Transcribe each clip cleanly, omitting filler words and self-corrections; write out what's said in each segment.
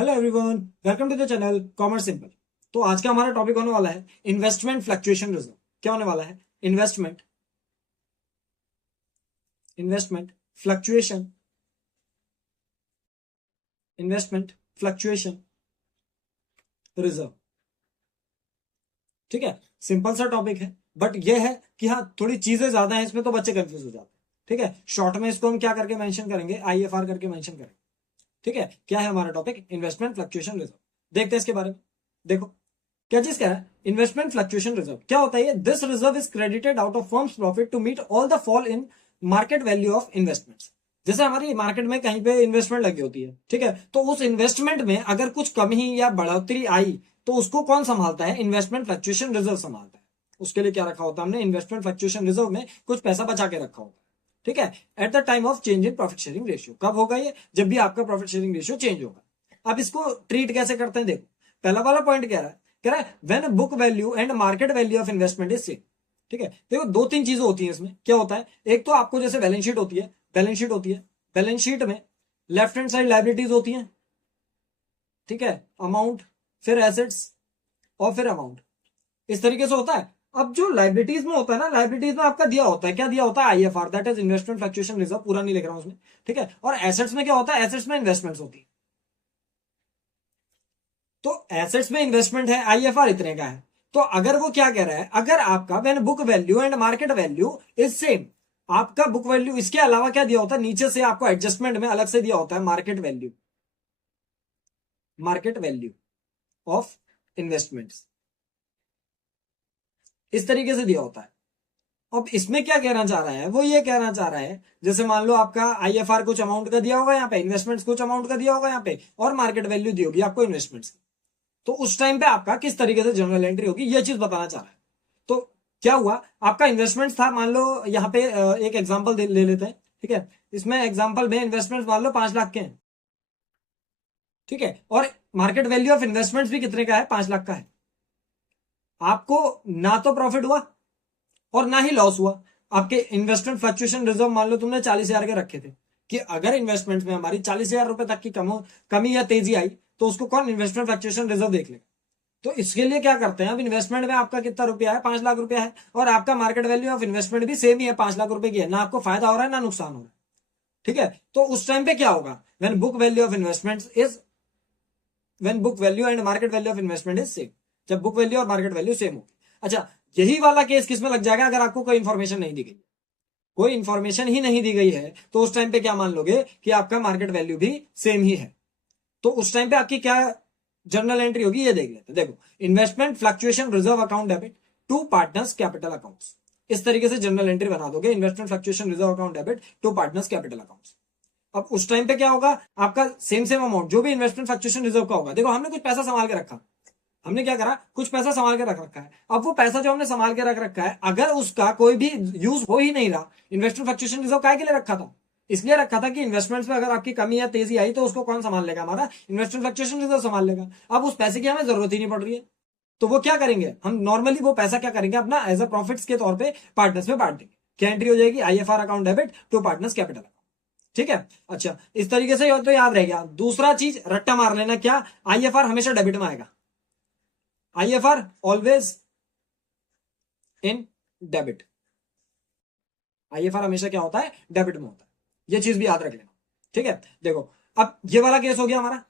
Hello everyone, welcome to the channel commerce simple. तो आज का हमारा टॉपिक होने वाला है इन्वेस्टमेंट फ्लक्चुएशन रिजर्व। क्या होने वाला है? Investment investment fluctuation investment fluctuation reserve. ठीक है, सिंपल सा टॉपिक है, बट ये है कि हाँ थोड़ी चीजें ज्यादा हैं इसमें, तो बच्चे कंफ्यूज हो जाते हैं। ठीक है, शॉर्ट में इसको हम क्या करके मेंशन करेंगे? आईएफआर करके मेंशन करेंगे। ठीक है, क्या है हमारा टॉपिक? Investment fluctuation reserve. देखते हैं इसके बारे में। देखो क्या चीज कह रहा है, इन्वेस्टमेंट फ्लक्चुएशन रिजर्व क्या होता है? This reserve is credited out of firm's profit to meet all the fall in market value of investments. जैसे हमारी मार्केट में कहीं पे इन्वेस्टमेंट लगी होती है, ठीक है, तो उस इन्वेस्टमेंट में अगर कुछ कमी या बढ़ोतरी आई तो उसको कौन संभालता है? इन्वेस्टमेंट फ्लक्चुएशन रिजर्व संभालता है। उसके लिए क्या रखा होता है हमने? इन्वेस्टमेंट फ्लक्चुएशन रिजर्व में कुछ पैसा बचा के रखा होता है। ठीक है, at the time of change in profit sharing ratio. कब होगा ये? जब भी आपका प्रॉफिट शेयरिंग रेशियो चेंज होगा। अब इसको ट्रीट कैसे करते हैं? देखो, पहला वाला पॉइंट कह रहा है when book value and market value of investment is same. ठीक है, देखो दो तीन चीजें होती हैं इसमें। क्या होता है? एक तो आपको जैसे बैलेंस शीट होती है, बैलेंस शीट में लेफ्ट हैंड साइड लाइबिलिटीज होती हैं, ठीक है, अमाउंट, फिर एसेट्स और फिर अमाउंट, इस तरीके से होता है। अब जो लाइबिलिटीज में होता है ना, लाइबिलिटीज में आपका दिया होता है, क्या दिया होता है? IFR, that is investment fluctuation reserve. पूरा नहीं लिख रहा हूं उसमें, ठीक है। और एसेट्स में क्या होता है? एसेट्स में इन्वेस्टमेंट्स होती है। तो एसेट्स में इन्वेस्टमेंट है, आईएफआर इतने का है। तो अगर वो क्या कह रहा है, अगर आपका when book value and market value is same, आपका बुक वैल्यू, इसके अलावा क्या दिया होता है? नीचे से आपको एडजस्टमेंट में अलग से दिया होता है मार्केट वैल्यू ऑफ इन्वेस्टमेंट्स, इस तरीके से दिया होता है। अब इसमें क्या कहना चाह रहा है? वो ये कहना चाह रहा है, जैसे मान लो आपका आईएफआर कुछ अमाउंट का दिया होगा यहाँ पे, इन्वेस्टमेंट्स कुछ अमाउंट का दिया होगा यहाँ पे, और मार्केट वैल्यू दी होगी आपको इन्वेस्टमेंट्स की। तो उस टाइम पे आपका किस तरीके से जर्नल एंट्री होगी, ये चीज बताना चाह रहा है। तो क्या हुआ, आपका इन्वेस्टमेंट था, मान लो यहाँ पे एक एग्जाम्पल ले लेते हैं। ठीक है, इसमें एग्जाम्पल में इन्वेस्टमेंट मान लो 5 लाख के हैं, ठीक है, और मार्केट वैल्यू ऑफ इन्वेस्टमेंट भी कितने का है? 5 लाख का है। आपको ना तो प्रॉफिट हुआ और ना ही लॉस हुआ। आपके इन्वेस्टमेंट फ्लक्चुएशन रिजर्व मान लो तुमने 40,000 के रखे थे, कि अगर इन्वेस्टमेंट में हमारी 40,000 रुपए तक की कमी या तेजी आई तो उसको कौन इन्वेस्टमेंट फ्लक्चुएशन रिजर्व देख लेगा। तो इसके लिए क्या करते हैं, अब इन्वेस्टमेंट में आपका कितना रुपया है? 5 लाख रुपया है, और आपका मार्केट वैल्यू ऑफ इन्वेस्टमेंट भी सेम ही है, 5 लाख रुपए की है। ना आपको फायदा हो रहा है ना नुकसान हो रहा है। ठीक है, तो उस टाइम पे क्या होगा? When book value of investment is when book value and market value of investment is same, जब बुक वैल्यू और मार्केट वैल्यू सेम हो। अच्छा, यही वाला केस किस में लग जाएगा? अगर आपको कोई इंफॉर्मेशन नहीं दी गई, कोई इंफॉर्मेशन ही नहीं दी गई है, तो उस टाइम पे क्या मान लोगे कि आपका मार्केट वैल्यू भी सेम ही है। तो उस टाइम पे आपकी क्या जर्नल एंट्री होगी, ये देख लेते हैं। देखो, investment fluctuation reserve account debit to partners capital accounts, इस तरीके से जर्नल एंट्री बना दोगे, investment fluctuation reserve account debit to partners capital accounts. अब उस टाइम पे क्या होगा, आपका सेम अमाउंट जो भी इन्वेस्टमेंट फ्लक्चुएशन रिजर्व का होगा। देखो, हमने कुछ पैसा संभाल के रखा, हमने क्या करा, कुछ पैसा संभाल के रख रखा है। अब वो पैसा जो हमने संभाल के रख रखा है, अगर उसका कोई भी यूज हो ही नहीं रहा, इन्वेस्टमेंट फ्लक्चुएशन रिजर्व काय के लिए रखा था? इसलिए रखा था कि इन्वेस्टमेंट्स में अगर आपकी कमी या तेजी आई तो उसको कौन संभाल लेगा? हमारा इन्वेस्टमेंट फ्लक्चुएशन रिजर्व संभाल लेगा। अब उस पैसे की हमें जरूरत ही नहीं पड़ रही है, तो वो क्या करेंगे, हम नॉर्मली वो पैसा क्या करेंगे, अपना एज अ प्रॉफिट्स के तौर पर पार्टनर्स में बांट देंगे। क्या एंट्री हो जाएगी? IFR account debit to partners capital account. ठीक है, अच्छा, इस तरीके से तो याद रह गया। दूसरा चीज रट्टा मार लेना, क्या? आईएफआर हमेशा डेबिट में आएगा। IFR always in debit. IFR हमेशा क्या होता है? डेबिट में होता है। ये चीज भी याद रख लेना। ठीक है, देखो अब ये वाला केस हो गया हमारा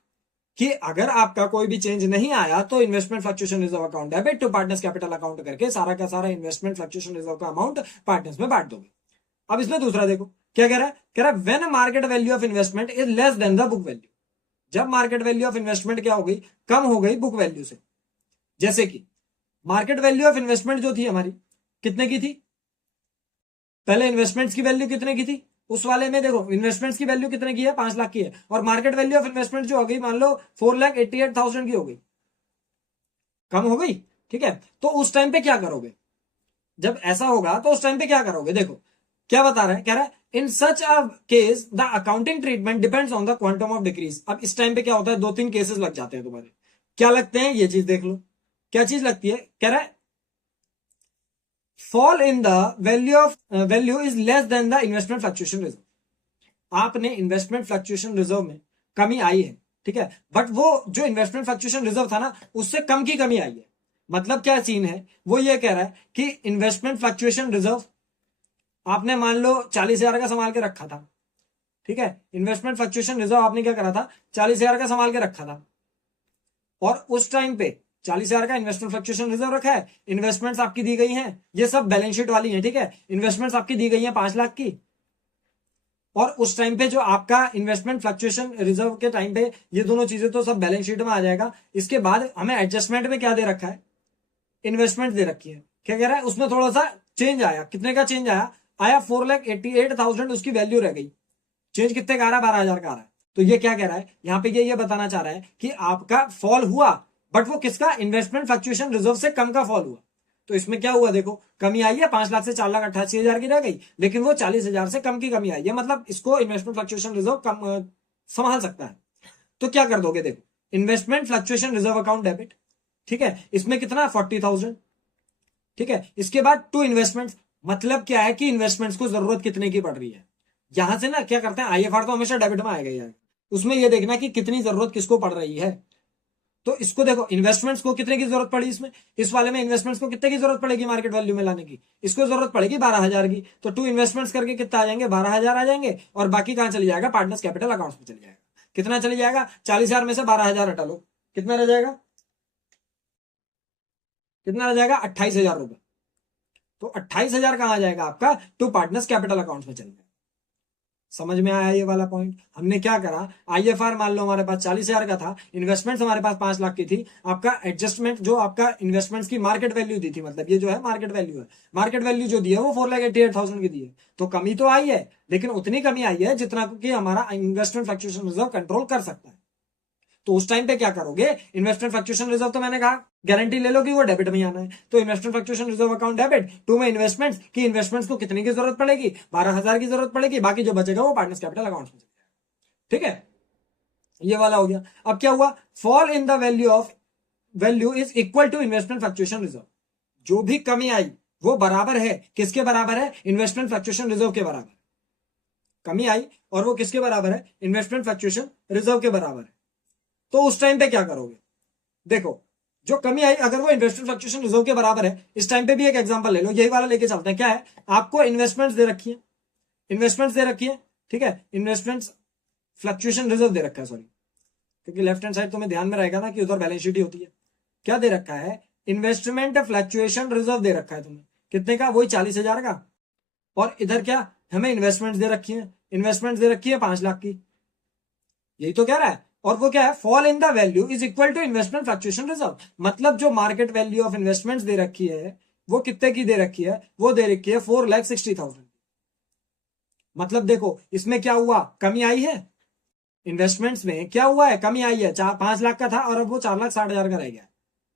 कि अगर आपका कोई भी चेंज नहीं आया तो investment fluctuation reserve account debit to partners capital account करके सारा का सारा इन्वेस्टमेंट फ्लक्चुएशन रिजर्व का अमाउंट पार्टनर्स में बांट दोगे। अब इसमें दूसरा देखो क्या कह रहा है, कह रहा है when market value of investment is less than the book value. जब मार्केट वैल्यू ऑफ इन्वेस्टमेंट क्या हो गई? कम हो गई बुक वैल्यू से। जैसे कि मार्केट वैल्यू ऑफ इन्वेस्टमेंट जो थी हमारी, कितने की थी? पहले इन्वेस्टमेंट्स की वैल्यू कितने की थी? उस वाले में देखो, इन्वेस्टमेंट्स की वैल्यू कितने की है? 5 लाख की है, और मार्केट वैल्यू ऑफ इन्वेस्टमेंट जो हो गई मान लो 4,88,000 की हो गई, कम हो गई। ठीक है, तो उस टाइम पे क्या करोगे? जब ऐसा होगा तो उस टाइम पे क्या करोगे? देखो क्या बता रहा है, कह रहा है in such a case the accounting treatment depends on the quantum of decrease. अब इस टाइम पे क्या होता है, 2-3 केसेस लग जाते हैं तुम्हारे। क्या लगते हैं? ये चीज देख लो, क्या चीज लगती है। कह रहा है fall in the value is less than the investment fluctuation reserve. आपने इन्वेस्टमेंट फ्लक्चुएशन रिजर्व में कमी आई है, ठीक है, बट वो जो इन्वेस्टमेंट फ्लक्चुएशन रिजर्व था ना, उससे कम की कमी आई है। मतलब क्या सीन है, वो ये कह रहा है कि इन्वेस्टमेंट फ्लक्चुएशन रिजर्व आपने मान लो 40,000 का संभाल के रखा था, ठीक है, इन्वेस्टमेंट फ्लक्चुएशन रिजर्व आपने क्या करा था, 40,000 का संभाल के रखा था, और उस टाइम पे 40,000 का इन्वेस्टमेंट फ्लक्चुएशन रिजर्व रखा है, इन्वेस्टमेंट्स आपकी दी गई हैं, ये सब बैलेंस शीट वाली हैं, ठीक है, इन्वेस्टमेंट्स आपकी दी गई हैं 5 लाख की, और उस टाइम पे जो आपका इन्वेस्टमेंट फ्लक्चुएशन रिजर्व के टाइम पे ये दोनों चीजें तो सब बैलेंस शीट में आ जाएगा। इसके बाद हमें एडजस्टमेंट में क्या दे रखा है, इन्वेस्टमेंट दे रखी है। क्या कह रहा है, उसमें थोड़ा सा चेंज आया, कितने का चेंज आया, 4,88,000 उसकी वैल्यू रह गई, चेंज कितने का आ रहा है, 12,000 का आ रहा है। तो ये क्या कह रहा है यहाँ पे, ये बताना चाह रहा है कि आपका फॉल हुआ, बट वो किसका, इन्वेस्टमेंट फ्लक्चुएशन रिजर्व से कम का फॉल हुआ। तो इसमें क्या हुआ, देखो कमी आई है, 5 लाख से 4,88,000 की रह गई, लेकिन वो 40,000 से कम की कमी आई है, मतलब इसको इन्वेस्टमेंट फ्लक्चुएशन रिजर्व कम संभाल सकता है। तो क्या कर दोगे, देखो investment fluctuation reserve account debit, ठीक है, इसमें कितना 40,000, ठीक है, इसके बाद टू इन्वेस्टमेंट्स, मतलब क्या है कि इन्वेस्टमेंट्स को जरूरत कितने की पड़ रही है। यहां से ना क्या करते हैं, आईएफआर तो हमेशा डेबिट में आएगा यार, उसमें ये देखना कि कितनी जरूरत किसको पड़ रही है। तो इसको देखो, इन्वेस्टमेंट्स को कितने की जरूरत पड़ी, इसमें इस वाले में इन्वेस्टमेंट्स को कितने की जरूरत पड़ेगी मार्केट वैल्यू में लाने की, इसको जरूरत पड़ेगी 12,000 की। तो टू इन्वेस्टमेंट्स करके कितना आ जाएंगे, 12,000 आ जाएंगे, और बाकी कहां चली जाएगा, पार्टनर्स कैपिटल अकाउंट में चली जाएगा। कितना चली जाएगा, 40,000 में से 12,000 हटा लो, कितना रह जाएगा, कितना रह जाएगा, 28,000 रुपए। तो 28,000 कहां आ जाएगा आपका, टू पार्टनर्स कैपिटल अकाउंट में चले जाएगा। समझ में आया ये वाला पॉइंट। हमने क्या करा, आईएफआर मान लो हमारे पास 40,000 का था, इन्वेस्टमेंट्स हमारे पास 5 लाख की थी, आपका एडजस्टमेंट जो आपका इन्वेस्टमेंट्स की मार्केट वैल्यू दी थी, मतलब ये जो है मार्केट वैल्यू है, मार्केट वैल्यू जो दी है वो 4,88,000 की दी है। तो कमी तो आई है, लेकिन उतनी कमी आई है जितना कि हमारा इन्वेस्टमेंट फ्लक्चुएशन रिजर्व कंट्रोल कर सकता है। तो उस टाइम पे क्या करोगे, इन्वेस्टमेंट फ्लक्चुएशन रिजर्व तो मैंने कहा गारंटी ले लो कि वो डेबिट में आना है, तो investment fluctuation reserve account debit, to में इन्वेस्टमेंट्स की, इन्वेस्टमेंट्स को कितने की जरूरत पड़ेगी, 12,000 की जरूरत पड़ेगी, बाकी जो बचेगा वो पार्टनर्स कैपिटल अकाउंट में, ठीक है, ये वाला हो गया। अब क्या हुआ, fall in the value is equal to investment fluctuation reserve, जो भी कमी आई वो बराबर है, किसके बराबर है, इन्वेस्टमेंट फ्लक्चुएशन रिजर्व के बराबर। कमी आई और वो किसके बराबर है, इन्वेस्टमेंट फ्लक्चुएशन रिजर्व के बराबर है। तो उस टाइम पे क्या करोगे, देखो जो कमी आई अगर वो इन्वेस्टमेंट फ्लक्चुएशन रिजर्व के बराबर है, इस टाइम पे भी एक एग्जांपल ले लो, यही वाला लेके चलते हैं। क्या है, आपको इन्वेस्टमेंट्स दे रखी है, इन्वेस्टमेंट्स दे रखी है, ठीक है, इन्वेस्टमेंट्स फ्लक्चुएशन रिजर्व दे रखा है, सॉरी, क्योंकि लेफ्ट हैंड साइड तुम्हें ध्यान में रहेगा ना कि उधर बैलेंस शीट ही होती है। क्या दे रखा है, इन्वेस्टमेंट फ्लक्चुएशन रिजर्व दे रखा है तुम्हें, कितने का, वही 40,000 का, और इधर क्या हमें इन्वेस्टमेंट्स दे रखी है, इन्वेस्टमेंट्स दे रखी है 5 लाख की, यही तो कह रहा है। और वो क्या है, fall in the value is equal to investment fluctuation reserve, मतलब जो मार्केट वैल्यू ऑफ इन्वेस्टमेंट्स दे रखी है वो कितने की दे रखी है, वो दे रखी है 4,60,000। मतलब देखो इसमें क्या हुआ, कमी आई है, इन्वेस्टमेंट्स में क्या हुआ है, कमी आई है, 5 लाख का था और अब वो 4,60,000 का रह गया।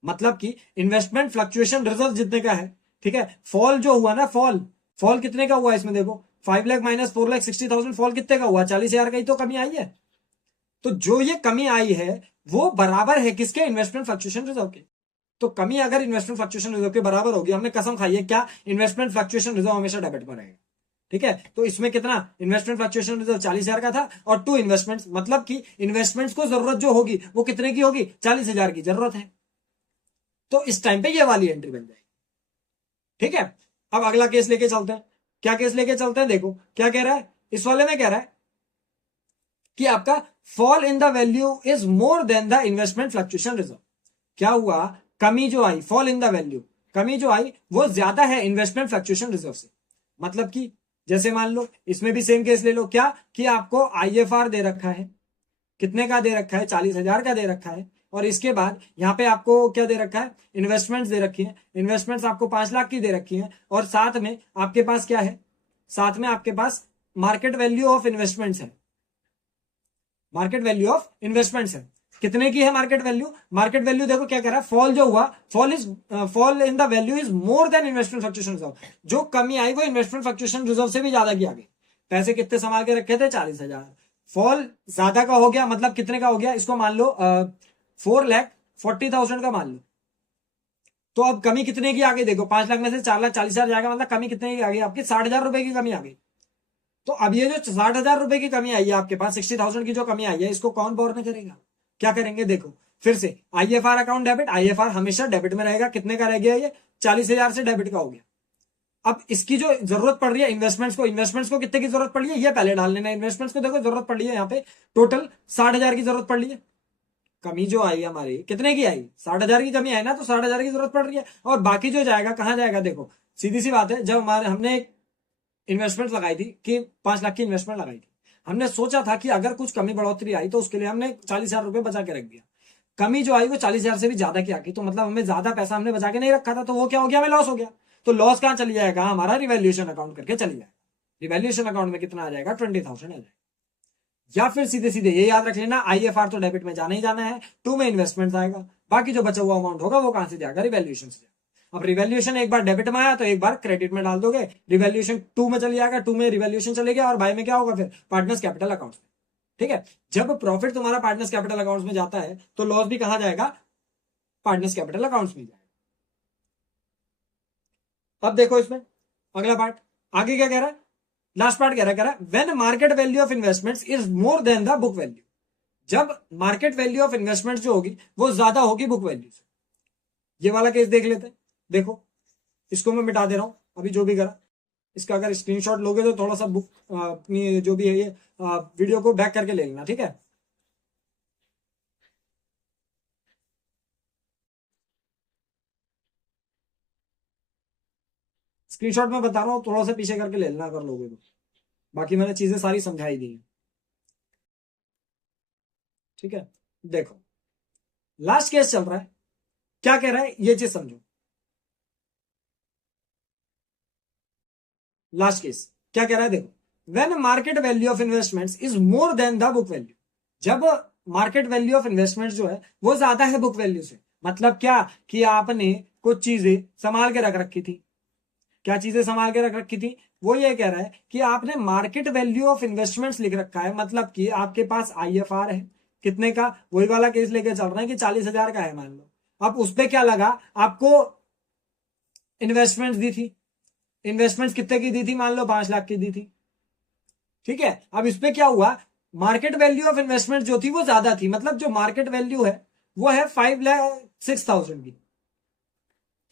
मतलब कि इन्वेस्टमेंट फ्लक्चुएशन रिजर्व जितने का है, ठीक है, फॉल जो हुआ ना, फॉल कितने का हुआ इसमें, देखो 5 लाख माइनस 4,60,000, फॉल कितने का हुआ, 40,000 का ही तो कमी आई है। तो जो ये कमी आई है वो बराबर है किसके, इन्वेस्टमेंट फ्लक्चुएशन रिजर्व के। तो कमी अगर इन्वेस्टमेंट फ्लक्चुएशन रिजर्व के बराबर होगी, हमने कसम खाई है क्या, इन्वेस्टमेंट फ्लक्चुएशन रिजर्व हमेशा डेबिट पर रहेगा, ठीक है। तो इसमें कितना, इन्वेस्टमेंट फ्लक्चुएशन रिजर्व 40,000 का था, और टू इन्वेस्टमेंट्स, मतलब कि इन्वेस्टमेंट्स को जरूरत जो होगी वो कितने की होगी, 40,000 की जरूरत है। तो इस टाइम पे ये वाली एंट्री बन जाएगी, ठीक है। अब अगला केस लेके चलते हैं, क्या केस लेके चलते हैं, देखो क्या कह रहा है, इस वाले में कह रहा है कि आपका fall in the value is more than the investment fluctuation reserve. क्या हुआ, कमी जो आई, फॉल इन द वैल्यू, कमी जो आई वो ज्यादा है इन्वेस्टमेंट फ्लक्चुएशन रिजर्व से। मतलब कि जैसे मान लो इसमें भी सेम केस ले लो, क्या कि आपको आईएफआर दे रखा है, कितने का दे रखा है, 40,000 का दे रखा है, और इसके बाद यहाँ पे आपको क्या दे रखा है, इन्वेस्टमेंट्स दे रखी है, इन्वेस्टमेंट्स आपको 5 लाख की दे रखी है, और साथ में आपके पास क्या है, साथ में आपके पास मार्केट वैल्यू ऑफ इन्वेस्टमेंट्स है, मार्केट वैल्यू ऑफ इन्वेस्टमेंट्स है, कितने की है मार्केट वैल्यू, मार्केट वैल्यू देखो क्या कह रहा है, फॉल जो हुआ, fall in the value is more than investment fluctuation reserve, जो कमी आई वो इन्वेस्टमेंट फ्लक्चुएशन रिजर्व से भी ज्यादा की आगे। पैसे कितने संभाल के रखे थे, 40,000, फॉल ज्यादा का हो गया, मतलब कितने का हो गया, इसको मान लो 4,40,000 का मान लो। तो अब कमी कितने की आ गई, देखो 5 लाख में से 4,40,000 जाएगा, मतलब कमी कितने की आ गई आपकी, 60,000 रुपए की कमी आ गई। तो अब ये जो 60,000 रुपए की कमी आई है आपके पास, 60,000 की जो कमी आई है, इसको कौन बोर करेगा, क्या करेंगे देखो, फिर से आईएफआर अकाउंट डेबिट, आईएफआर हमेशा डेबिट में रहेगा, कितने का रह गया ये 40,000 से डेबिट का हो गया। अब इसकी जो जरूरत पड़ रही है इन्वेस्टमेंट्स को कितने की जरूरत पड़ रही है ये पहले डाल लेना। इन्वेस्टमेंट्स को देखो जरूरत पड़ रही है यहाँ पे टोटल 60,000 की जरूरत पड़ रही है। कमी जो आई हमारी कितने की आई, 60,000 की कमी आई ना, तो 60,000 की जरूरत पड़ रही है। और बाकी जो जाएगा कहाँ जाएगा देखो, सीधी सी बात है, जब हमने एक इन्वेस्टमेंट लगाई थी कि 5 लाख की इन्वेस्टमेंट लगाई थी, हमने सोचा था कि अगर कुछ कमी बढ़ोतरी आई तो उसके लिए हमने 40,000 रुपए बचा के रख दिया। कमी जो आई वो 40,000 से भी ज्यादा की आ गई, तो मतलब हमें ज्यादा पैसा हमने बचा के नहीं रखा था, तो वो क्या हो गया, हमें लॉस हो गया। तो लॉस कहां चली जाएगा, हमारा रिवैल्यूएशन अकाउंट करके चली जाएगा। रिवैल्यूएशन अकाउंट में कितना आ जाएगा 20,000 आ जाएगा। या फिर सीधे सीधे ये याद रख लेना, आईएफआर तो डेबिट में जाना ही जाना है, टू में इन्वेस्टमेंट आएगा, बाकी जो बचा हुआ अमाउंट होगा वो कहां से जाएगा, रिवैल्यूएशन से। अब रिवैल्यूएशन एक बार डेबिट में आया तो एक बार क्रेडिट में डाल दोगे, रिवैल्यूएशन टू में चली जाएगा, टू में रिवैल्यूएशन चले गया, और बाय में क्या होगा फिर पार्टनर्स कैपिटल अकाउंट में। ठीक है, जब प्रॉफिट तुम्हारा पार्टनर्स कैपिटल अकाउंट में जाता है तो लॉस भी कहां जाएगा, पार्टनर्स कैपिटल अकाउंट में जाएगा। अब देखो इसमें अगला पार्ट आगे क्या कह रहा है, लास्ट पार्ट कह रहा है when market value of investments is more than the book value, जब मार्केट वैल्यू ऑफ इन्वेस्टमेंट जो होगी वो ज्यादा होगी बुक वैल्यू से। ये वाला केस देख लेते हैं, देखो इसको मैं मिटा दे रहा हूं अभी जो भी करा, इसका अगर स्क्रीनशॉट लोगे तो थोड़ा सा बुक अपनी जो भी है ये वीडियो को बैक करके ले लेना, ठीक है। स्क्रीनशॉट में बता रहा हूं, थोड़ा सा पीछे करके ले लेना अगर लोगे तो, बाकी मैंने चीजें सारी समझाई दी हैं। ठीक है, देखो लास्ट केस चल रहा है, क्या कह रहा है ये चीज समझो। लास्ट केस क्या कह रहा है देखो, when market value of investments is more than the book value, जब मार्केट वैल्यू ऑफ इन्वेस्टमेंट जो है वो ज्यादा है बुक वैल्यू से, मतलब क्या कि आपने कुछ चीजें संभाल के रख रखी थी। क्या चीजें संभाल के रख रखी थी, वो ये कह रहा है कि आपने मार्केट वैल्यू ऑफ इन्वेस्टमेंट्स लिख रखा है, मतलब कि आपके पास आईएफआर है कितने का, वही वाला केस लेके चल रहे हैं कि 40,000 का है मान लो। अब उस पर क्या लगा आपको, इन्वेस्टमेंट्स दी थी, इन्वेस्टमेंट्स कितने की दी थी, मान लो 5 लाख की दी थी। ठीक है, अब इस पे क्या हुआ, मार्केट वैल्यू ऑफ इन्वेस्टमेंट जो थी वो ज्यादा थी, मतलब जो मार्केट वैल्यू है वो है 5,06,000 की।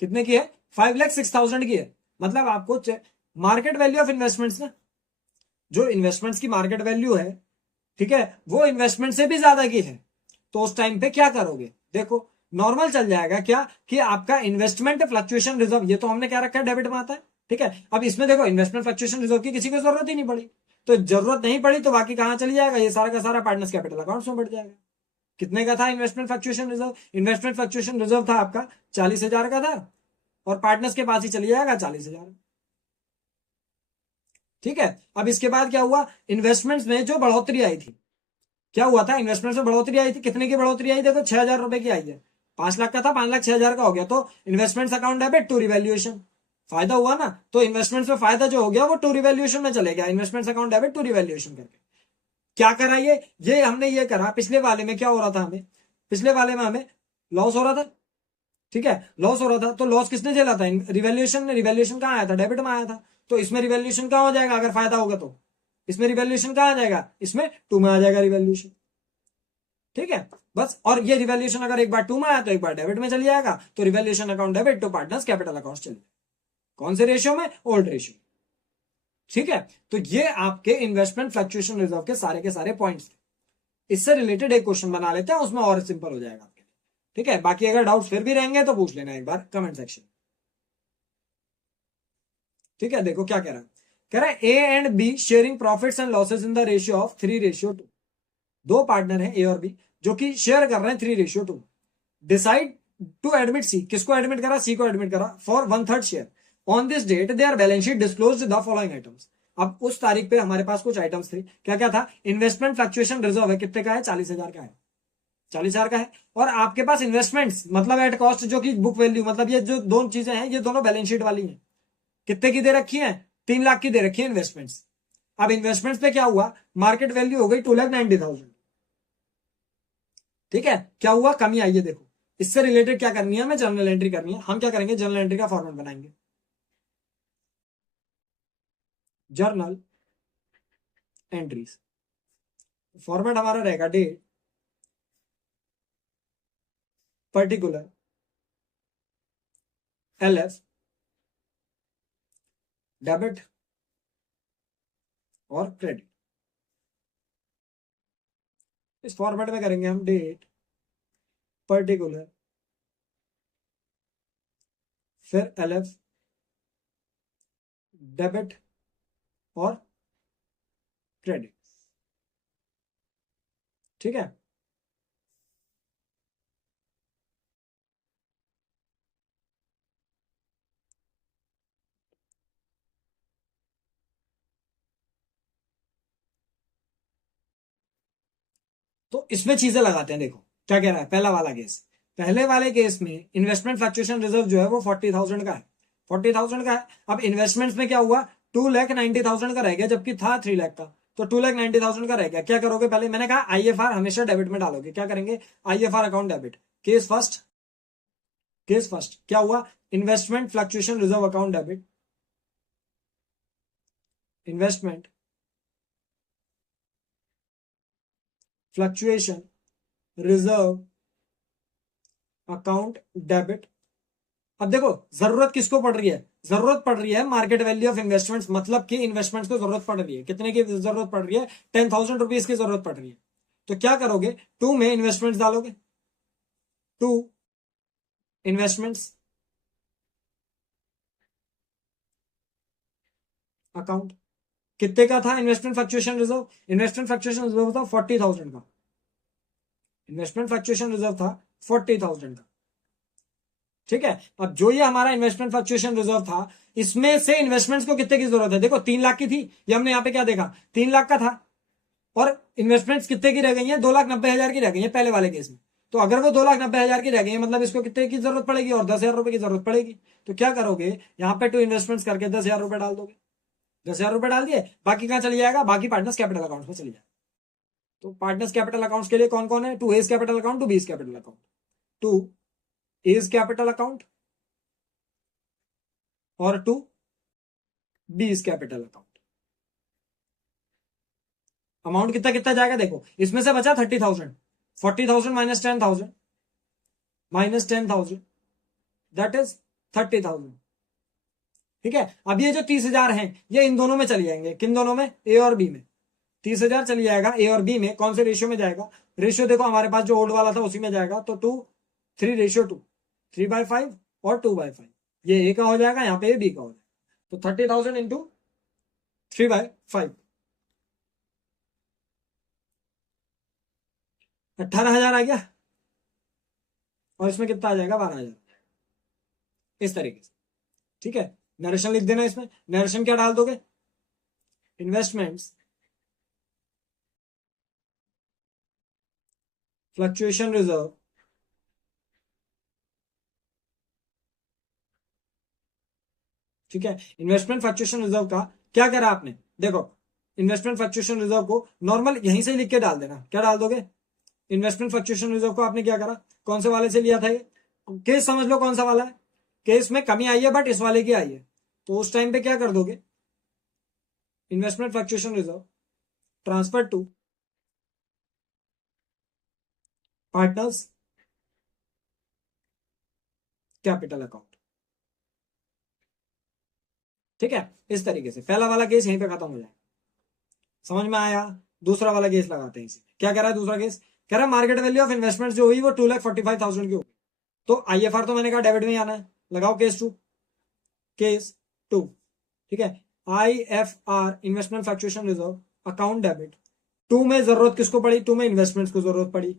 कितने की है, 5,06,000 की है। मतलब आपको मार्केट वैल्यू ऑफ इन्वेस्टमेंट्स ना, जो इन्वेस्टमेंट्स की मार्केट वैल्यू है, ठीक है, वो इन्वेस्टमेंट से भी ज्यादा की है। तो उस टाइम पे क्या करोगे, देखो नॉर्मल चल जाएगा क्या कि आपका इन्वेस्टमेंट फ्लक्चुएशन रिजर्व, ये तो हमने क्या रखा है डेबिट में आता है। ठीक है, अब इसमें देखो इन्वेस्टमेंट फ्लक्चुएशन रिजर्व की किसी को जरूरत ही नहीं पड़ी, तो जरूरत नहीं पड़ी तो बाकी कहां चली जाएगा, ये सारा का सारा पार्टनर्स कैपिटल अकाउंट में बढ़ जाएगा। कितने का था investment fluctuation reserve, investment fluctuation reserve था आपका 40,000 का था, और पार्टनर्स के पास ही चली जाएगा 40,000। ठीक है, अब इसके बाद क्या हुआ, इन्वेस्टमेंट्स में जो बढ़ोतरी आई थी, क्या हुआ था, इन्वेस्टमेंट में बढ़ोतरी आई थी, कितने की बढ़ोतरी आई, देखो 6,000 रुपए की आई है। 5 लाख का था, 5,06,000 का हो गया, तो investments account debit to revaluation, फायदा हुआ ना। तो इन्वेस्टमेंट्स में फायदा जो हो गया वो टू रिवैल्यूएशन में चले गया, investments account debit to revaluation करके। क्या करा ये हमने ये करा, पिछले वाले में क्या हो रहा था हमें, पिछले वाले में हमें लॉस हो रहा था। ठीक है, लॉस हो रहा था, तो लॉस किसने झेला था, रिवैल्यूएशन ने। रिवैल्यूएशन कहां आया था, डेबिट में आया था, तो इसमें रिवैल्यूएशन कहां हो जाएगा, अगर फायदा होगा तो इसमें रिवैल्यूएशन कहां आ जाएगा, इसमें टू में आ जाएगा रिवैल्यूएशन। ठीक है, बस, और ये रिवैल्यूएशन अगर एक बार टू में आया तो एक बार डेबिट में चली जाएगा, तो revaluation account debit to partners capital account चले जाएगा। कौन से रेशियो में, ओल्ड रेशियो। ठीक है, तो ये आपके इन्वेस्टमेंट फ्लक्चुएशन रिजर्व के सारे पॉइंट्स थे। इससे रिलेटेड एक क्वेश्चन बना लेते हैं, उसमें और सिंपल हो जाएगा आपके लिए। ठीक है, बाकी अगर डाउट फिर भी रहेंगे तो पूछ लेना एक बार कमेंट सेक्शन। ठीक है, देखो क्या कह रहा है A and be sharing profits and losses in the ratio of 3:2। दो पार्टनर हैं ए और बी जो कि शेयर कर रहे हैं 3:2। डिसाइड टू एडमिट सी, किसको एडमिट करा, सी को एडमिट करा, for 1/3 share. On this date their balance sheet disclose the following items. अब उस तारीख पे हमारे पास कुछ आइटम्स थे, क्या क्या था, इन्वेस्टमेंट फ्लक्चुएशन रिजर्व है, कितने का है, 40,000 का है, 40,000 का है। और आपके पास इन्वेस्टमेंट्स मतलब एट कॉस्ट जो कि बुक वैल्यू, मतलब ये जो दोनों चीजें हैं ये दोनों बैलेंस शीट वाली हैं। कितने की दे रखी है, 3 लाख की दे रखी है इन्वेस्टमेंट्स। अब इन्वेस्टमेंट्स पे क्या हुआ, मार्केट वैल्यू हो गई 2,90,000। ठीक है, क्या हुआ, कमी आई है, देखो इससे रिलेटेड क्या करनी है, हमें जर्नल एंट्री करनी है। हम क्या करेंगे, जर्नल एंट्री का फॉर्मेट बनाएंगे, जर्नल एंट्रीज। फॉर्मेट हमारा रहेगा डेट, पर्टिकुलर LF डेबिट और क्रेडिट। इस फॉर्मेट में करेंगे हम, डेट, पर्टिकुलर, फिर LF डेबिट और क्रेडिट। ठीक है, तो इसमें चीजें लगाते हैं। देखो क्या कह रहा है पहला वाला केस। पहले वाले केस में इन्वेस्टमेंट फ्लक्चुएशन रिजर्व जो है वो 40,000 का है, 40,000 का है। अब इन्वेस्टमेंट्स में क्या हुआ, 2,90,000 का रह गया, जबकि था 3 लाख का, तो 2,90,000 का रह गया। क्या करोगे, पहले मैंने कहा IFR हमेशा डेबिट में डालोगे। क्या करेंगे, IFR account debit. Case first, case first क्या हुआ, investment fluctuation reserve account debit, investment fluctuation reserve account debit. अब देखो जरूरत किसको पड़ रही है, जरूरत पड़ रही है मार्केट वैल्यू ऑफ इन्वेस्टमेंट्स, मतलब कि इन्वेस्टमेंट्स को जरूरत पड़ रही है। कितने की जरूरत पड़ रही है, 10,000 रुपीज की जरूरत पड़ रही है। तो क्या करोगे, टू में इन्वेस्टमेंट्स डालोगे, टू इन्वेस्टमेंट्स अकाउंट। कितने का था investment fluctuation reserve, investment fluctuation reserve था 40,000 का, इन्वेस्टमेंट फ्लक्चुएशन रिजर्व था 40,000 का। ठीक है, अब जो ये हमारा इन्वेस्टमेंट फ्लक्चुएशन रिजर्व था, इसमें से इन्वेस्टमेंट्स को कितने की जरूरत है, देखो 3 लाख की थी, ये हमने यहाँ पे क्या देखा 3 लाख का था, और इन्वेस्टमेंट्स कितने की रह गई है, 2,90,000 की रह गई है पहले वाले केस में। तो अगर वो 2,90,000 की रह गई है, मतलब इसको कितने की जरूरत पड़ेगी, और 10,000 रुपए की जरूरत पड़ेगी। तो क्या करोगे, यहाँ पे टू इन्वेस्टमेंट्स करके 10,000 रुपए डाल दोगे, 10,000 रुपए डाल दिए, बाकी कहाँ चली जाएगा, बाकी पार्टनर्स कैपिटल अकाउंट में चली जाएगा। तो पार्टनर्स कैपिटल अकाउंट्स के लिए कौन कौन है, to A's capital account, to B's capital account, to A's capital account और to B's capital account. Amount कितना कितना जाएगा, देखो इसमें से बचा 30,000, 40,000 माइनस 10,000, माइनस 10,000 दैट इज 30,000। ठीक है, अब ये जो 30,000 है ये इन दोनों में चली जाएंगे, किन दोनों में, ए और बी में। 30,000 चली जाएगा ए और बी में, कौन से रेशियो में जाएगा, रेशियो देखो हमारे पास जो ओल्ड वाला था उसी में जाएगा, तो 2:3:2, 3/5 और 2/5, ये ए का हो जाएगा, यहाँ पे बी का हो जाएगा। तो 30,000 इंटू 3/5, 18,000 आ गया, और इसमें कितना आ जाएगा, 12,000, इस तरीके से। ठीक है, नरेशन लिख देना, इसमें नरेशन क्या डाल दोगे, इन्वेस्टमेंट्स फ्लक्चुएशन रिजर्व ठीक है, इन्वेस्टमेंट फ्लक्चुएशन रिजर्व का क्या करा आपने, देखो इन्वेस्टमेंट फ्लक्चुएशन रिजर्व को नॉर्मल यहीं से लिख के डाल देना। क्या डाल दोगे, इन्वेस्टमेंट फ्लक्चुएशन रिजर्व को आपने क्या करा, कौन से वाले से लिया था, ये केस समझ लो कौन सा वाला है, केस में कमी आई है बट इस वाले की आई है, तो उस टाइम पे क्या कर दोगे, investment fluctuation reserve transfer to partners capital account. ठीक है, इस तरीके से पहला वाला केस यहीं पे खत्म हो जाए, समझ में आया। दूसरा वाला केस लगाते हैं इसे, क्या कह रहा है दूसरा केस, कह रहा है मार्केट वैल्यू ऑफ इन्वेस्टमेंट जो हुई वो 2,45,000 की होगी। तो IFR तो मैंने कहा डेबिट में ही आना है, लगाओ केस टू, केस टू। ठीक है, IFR investment fluctuation reserve account debit, to में जरूरत किसको पड़ी, टू में इन्वेस्टमेंट्स को जरूरत पड़ी।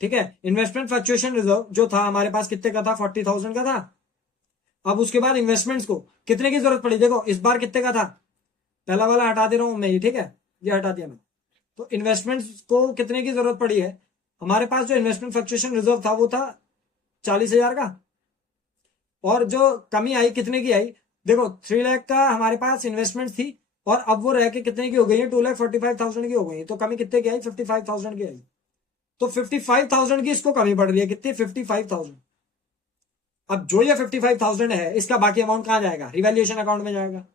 ठीक है, इन्वेस्टमेंट फ्लक्चुएशन रिजर्व जो था हमारे पास कितने का था, 40,000 का था। अब उसके बाद इन्वेस्टमेंट्स को कितने की जरूरत पड़ी, देखो इस बार कितने का था, पहला वाला हटा दे रहा हूं मैं ये, ठीक है ये हटा दिया मैं। तो इन्वेस्टमेंट्स को कितने की जरूरत पड़ी है, हमारे पास जो इन्वेस्टमेंट फ्लक्चुएशन रिजर्व था वो था 40,000 का, और जो कमी आई कितने की आई, देखो 3 लाख का हमारे पास इन्वेस्टमेंट थी, और अब वो रह के कितने की हो गई है, 2,45,000 की हो गई है। तो कमी कितने की आई, 55,000 की आई। तो 55,000 की इसको कमी पड़ रही है, कितनी, 55,000। अब जो ये 55,000 है इसका बाकी अमाउंट कहां जाएगा, रिवैल्यूएशन अकाउंट में जाएगा,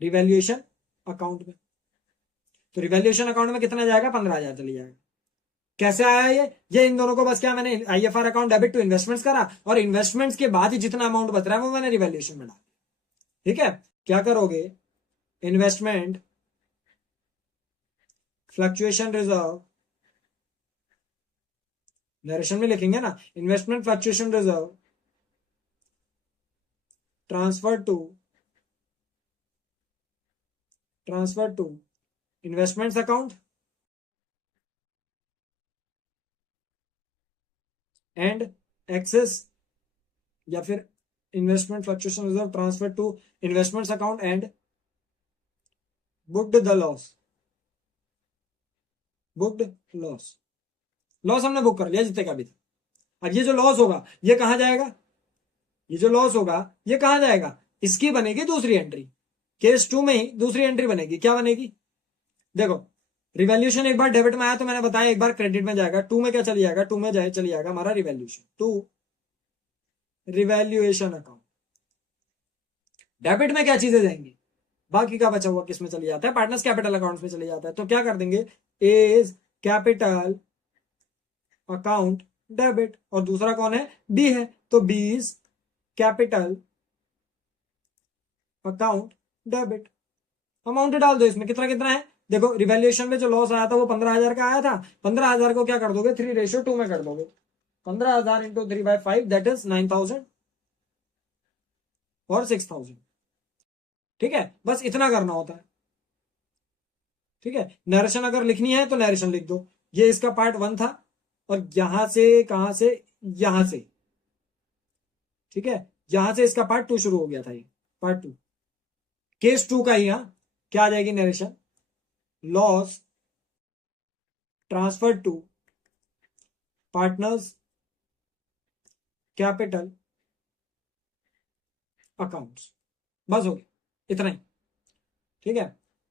रिवैल्यूएशन अकाउंट में। तो रिवैल्यूएशन अकाउंट में कितना जाएगा, 15,000 चली जाएगा। कैसे आया ये इन दोनों को बस क्या, मैंने IFR account debit to investments करा और इन्वेस्टमेंट्स के बाद ही जितना अमाउंट बच रहा है वो मैंने रिवैल्यूएशन में डाला। ठीक है, क्या करोगे, इन्वेस्टमेंट फ्लक्चुएशन रिजर्व, नरेशन में लिखेंगे ना, investment fluctuation reserve transfer to investments account and excess, या फिर investment fluctuation reserve transfer to investments account and booked the loss हमने बुक कर लिया जितने का भी था। अब ये जो लॉस होगा ये कहां जाएगा, ये जो लॉस होगा ये कहां जाएगा, इसकी बनेगी दूसरी एंट्री, केस 2 में ही दूसरी एंट्री बनेगी। क्या बनेगी, देखो रिवैल्यूएशन एक बार डेबिट में आया तो मैंने बताया एक बार क्रेडिट में जाएगा, 2 में क्या चली जाएगा, 2 में चली जाएगा हमारा revaluation, to revaluation account. Debit में क्या चीजें जाएंगी, बाकी का बचा हुआ किस में चली जाता है, पार्टनर्स कैपिटल अकाउंट में चले जाता है। तो क्या कर देंगे, इज कैपिटल अकाउंट डेबिट, और दूसरा कौन है, बी है, तो B is capital account debit. Amount डाल दो इसमें, कितना कितना है, देखो रिवैल्यूएशन में जो लॉस आया था वो 15,000 का आया था, 15,000 को क्या कर दोगे, 3:2 में कर दोगे, 15,000 इंटू 3/5 दैट इज 9,000 और 6,000। ठीक है, बस इतना करना होता है। ठीक है, नरेशन अगर लिखनी है तो नरेशन लिख दो, ये इसका पार्ट 1 था और यहां से कहां से, यहां से, ठीक है, यहां से इसका पार्ट 2 शुरू हो गया था, ये पार्ट 2 केस 2 का ही। यहां क्या आ जाएगी narration, loss transfer to partners capital accounts, बस हो गया इतना ही। ठीक है,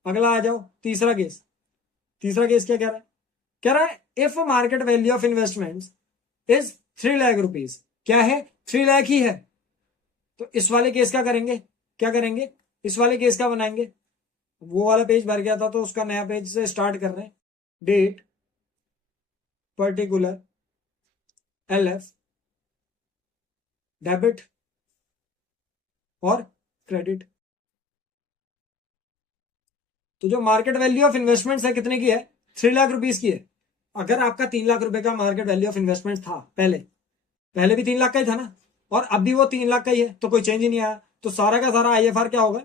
अगला आ जाओ, तीसरा केस। तीसरा केस क्या कह रहा है, कह रहा है if market value of investments is 3 lakh rupees, क्या है, 3 लाख ही है। तो इस वाले केस का करेंगे, क्या करेंगे, इस वाले केस का बनाएंगे, वो वाला पेज भर गया था तो उसका नया पेज से स्टार्ट कर रहे हैं, डेट पर्टिकुलर LF डेबिट और क्रेडिट। तो जो मार्केट वैल्यू ऑफ इन्वेस्टमेंट्स है कितने की है, 3 लाख रुपीज की है। अगर आपका 3 लाख रुपए का मार्केट वैल्यू ऑफ इन्वेस्टमेंट था पहले भी 3 लाख का ही था ना, और अब भी वो 3 लाख का ही है, तो कोई चेंज ही नहीं आया, तो सारा का सारा IFR क्या होगा,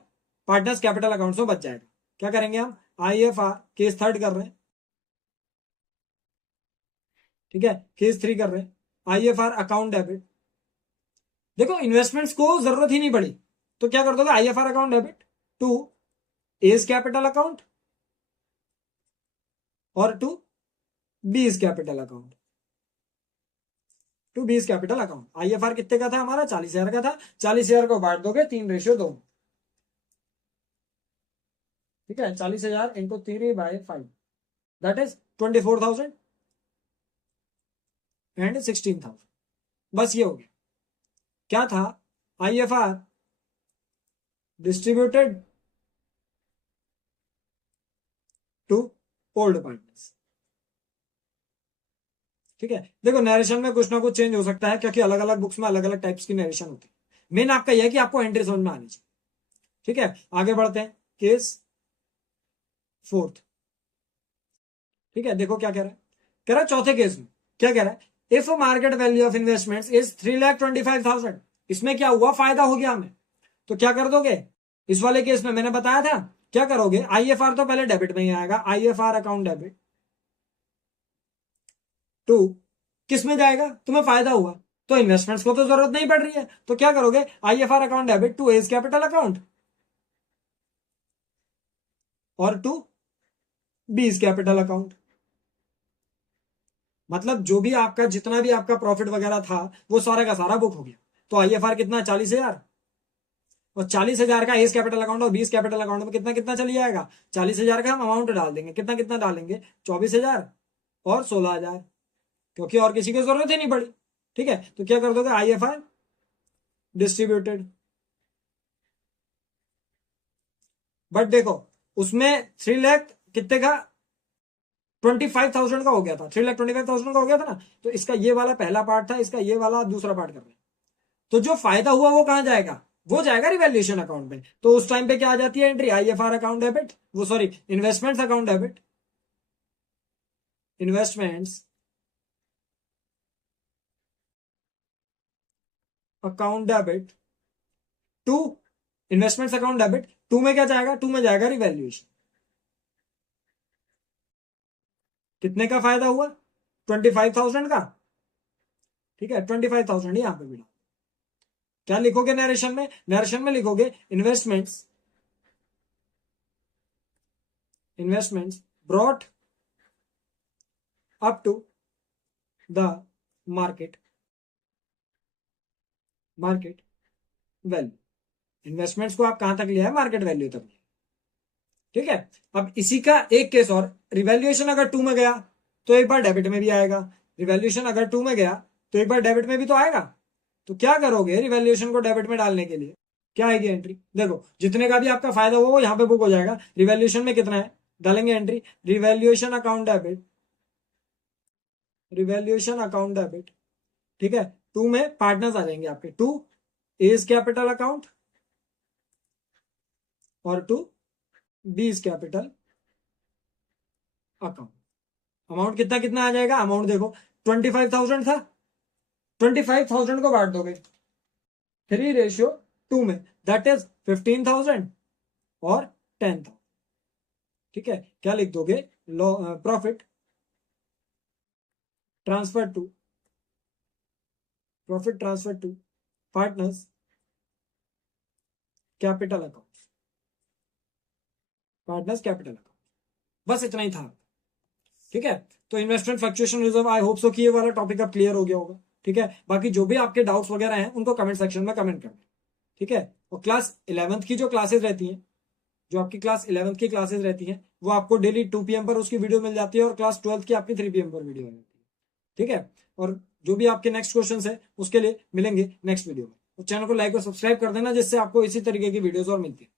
पार्टनर्स कैपिटल अकाउंट्स में बच जाएगा। क्या करेंगे हम, IFR केस 3 कर रहे हैं, ठीक है, केस 3 कर रहे हैं, IFR अकाउंट डेबिट। देखो इन्वेस्टमेंट्स को जरूरत ही नहीं पड़ी, तो क्या कर दोगे, IFR account debit to A's capital account और to B's capital account, to B's capital account. IFR कितने का था हमारा, 40,000 का था, 40,000 को बांट दोगे 3:2, ठीक है, 40,000 इंटू 3/5 दैट इज 24,000 एंड 16,000, बस ये हो गया। क्या था, IFR distributed to old partners. ठीक है, देखो नरेशन में कुछ ना कुछ चेंज हो सकता है क्योंकि अलग अलग बुक्स में अलग अलग टाइप्स की नरेशन होती है। मेन आपका यह है कि आपको एंट्री समझ में आनी चाहिए। ठीक है, आगे बढ़ते हैं, केस 4। ठीक है, देखो क्या कह रहा है, कह रहा है चौथे केस में क्या कह रहा है, if market value of investments is 3,25,000, इसमें क्या हुआ, फायदा हो गया हमें, तो क्या कर दोगे, इस वाले केस में मैंने बताया था क्या करोगे, IFR तो पहले डेबिट में ही आएगा, IFR अकाउंट डेबिट टू किस में जाएगा, तुम्हें फायदा हुआ, तो इन्वेस्टमेंट्स को तो जरूरत नहीं पड़ रही है, तो क्या करोगे, IFR account debit to A's capital account और टू बीज कैपिटल अकाउंट। मतलब जो भी आपका जितना भी आपका प्रॉफिट वगैरह था वो सारा का सारा बुक हो गया। तो IFR कितना, 40,000, और 40,000 का एज कैपिटल अकाउंट और बीस कैपिटल अकाउंट में कितना कितना चली जाएगा, 40,000 का हम अमाउंट डाल देंगे, कितना कितना डालेंगे, 24,000 और 16,000, क्योंकि और किसी की जरूरत ही नहीं पड़ी। ठीक है, तो क्या कर दोगे, IFR डिस्ट्रीब्यूटेड, बट देखो उसमें 3 लाख कितने का, 25,000 का हो गया था, 3,25,000 का हो गया था ना। तो इसका ये वाला पहला पार्ट था, इसका ये वाला दूसरा पार्ट कर रहे हैं। तो जो फायदा हुआ वो कहां जाएगा, वो जाएगा रिवैल्यूएशन अकाउंट में। तो उस टाइम पे क्या आ जाती है एंट्री, आईएफआर अकाउंट डेबिट, वो sorry investments account debit, investments account debit to investments account debit, to में क्या जाएगा, टू में जाएगा रिवैल्यूएशन। कितने का फायदा हुआ, 25,000 का, ठीक है, 25,000 यहां पे भी। क्या लिखोगे नरेशन में, नरेशन में लिखोगे investments brought up to the market value. Investments को आप कहां तक लिया है, मार्केट वैल्यू तक, ठीक है। अब इसी का एक केस और, रिवैल्यूएशन अगर टू में गया तो एक बार डेबिट में भी आएगा, रिवैल्यूएशन अगर टू में गया तो एक बार डेबिट में भी तो आएगा। तो क्या करोगे रिवैल्यूएशन को डेबिट में डालने के लिए, क्या आएगी एंट्री, देखो जितने का भी आपका फायदा हो वो यहां पे बुक हो जाएगा। रिवैल्यूएशन में कितना है, डालेंगे entry revaluation account debit, revaluation account debit, ठीक है। टू में पार्टनर्स आ जाएंगे आपके, टू एज कैपिटल अकाउंट और to B's capital account. Amount कितना कितना आ जाएगा, अमाउंट देखो 25,000 था, 25,000 को बांट दोगे 3:2 में, दैट इज 15,000 और 10,000, ठीक है। क्या लिख दोगे, profit transfer to partners capital account, partners capital account, बस इतना ही था, ठीक है। तो investment fluctuation reserve, I hope so कि ये वाला टॉपिक अब क्लियर हो गया होगा, ठीक है। बाकी जो भी आपके डाउट्स वगैरह हैं उनको कमेंट सेक्शन में कमेंट करना, ठीक है। और क्लास 11th की जो क्लासेस रहती हैं, जो आपकी क्लास 11th की क्लासेस रहती हैं वो आपको डेली 2 PM पर उसकी वीडियो मिल जाती है, और क्लास 12th की आपकी 3 PM पर वीडियो आ जाती है, ठीक है। और जो भी आपके नेक्स्ट क्वेश्चन है उसके लिए मिलेंगे नेक्स्ट वीडियो में। तो चैनल को लाइक और सब्सक्राइब कर देना, जिससे आपको इसी तरीके की वीडियोस और मिलती है।